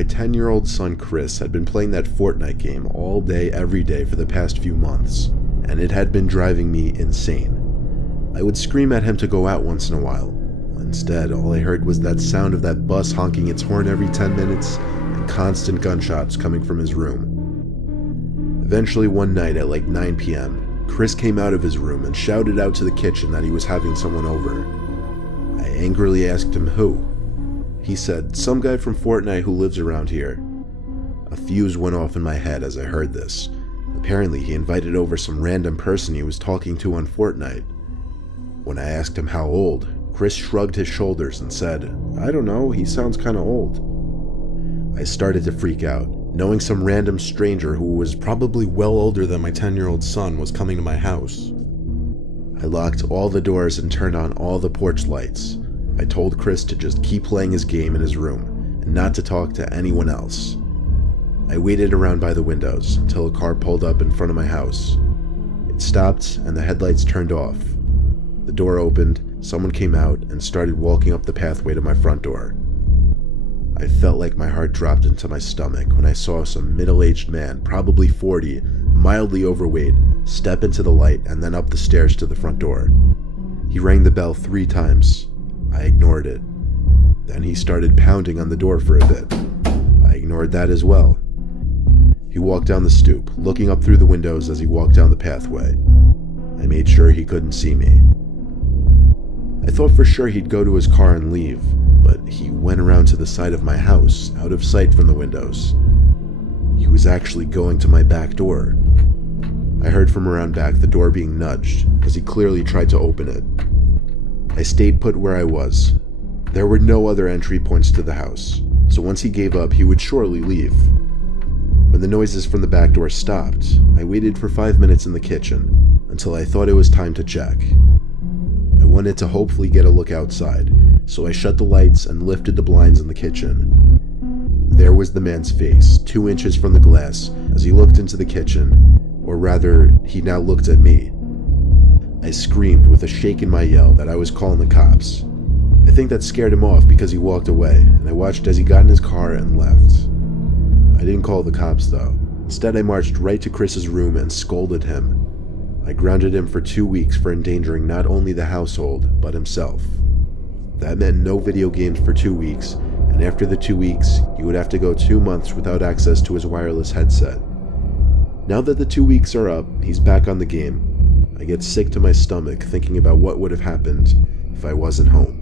my 10-year-old son Chris had been playing that Fortnite game all day, every day for the past few months, and it had been driving me insane. I would scream at him to go out once in a while. Instead, all I heard was that sound of that bus honking its horn every 10 minutes and constant gunshots coming from his room. Eventually one night at like 9 p.m., Chris came out of his room and shouted out to the kitchen that he was having someone over. I angrily asked him who. He said, "Some guy from Fortnite who lives around here." A fuse went off in my head as I heard this. Apparently he invited over some random person he was talking to on Fortnite. When I asked him how old, Chris shrugged his shoulders and said, "I don't know, he sounds kinda old." I started to freak out, knowing some random stranger who was probably well older than my 10-year-old son was coming to my house. I locked all the doors and turned on all the porch lights. I told Chris to just keep playing his game in his room and not to talk to anyone else. I waited around by the windows until a car pulled up in front of my house. It stopped and the headlights turned off. The door opened, someone came out and started walking up the pathway to my front door. I felt like my heart dropped into my stomach when I saw some middle-aged man, probably 40, mildly overweight, step into the light and then up the stairs to the front door. He rang the bell 3 times. I ignored it. Then he started pounding on the door for a bit. I ignored that as well. He walked down the stoop, looking up through the windows as he walked down the pathway. I made sure he couldn't see me. I thought for sure he'd go to his car and leave, but he went around to the side of my house, out of sight from the windows. He was actually going to my back door. I heard from around back the door being nudged, as he clearly tried to open it. I stayed put where I was. There were no other entry points to the house, so once he gave up, he would surely leave. When the noises from the back door stopped, I waited for 5 minutes in the kitchen, until I thought it was time to check. I wanted to hopefully get a look outside, so I shut the lights and lifted the blinds in the kitchen. There was the man's face, 2 inches from the glass, as he looked into the kitchen, or rather, he now looked at me. I screamed with a shake in my yell that I was calling the cops. I think that scared him off because he walked away, and I watched as he got in his car and left. I didn't call the cops though. Instead, I marched right to Chris's room and scolded him. I grounded him for 2 weeks for endangering not only the household, but himself. That meant no video games for 2 weeks, and after the 2 weeks, he would have to go 2 months without access to his wireless headset. Now that the 2 weeks are up, he's back on the game. I get sick to my stomach thinking about what would have happened if I wasn't home.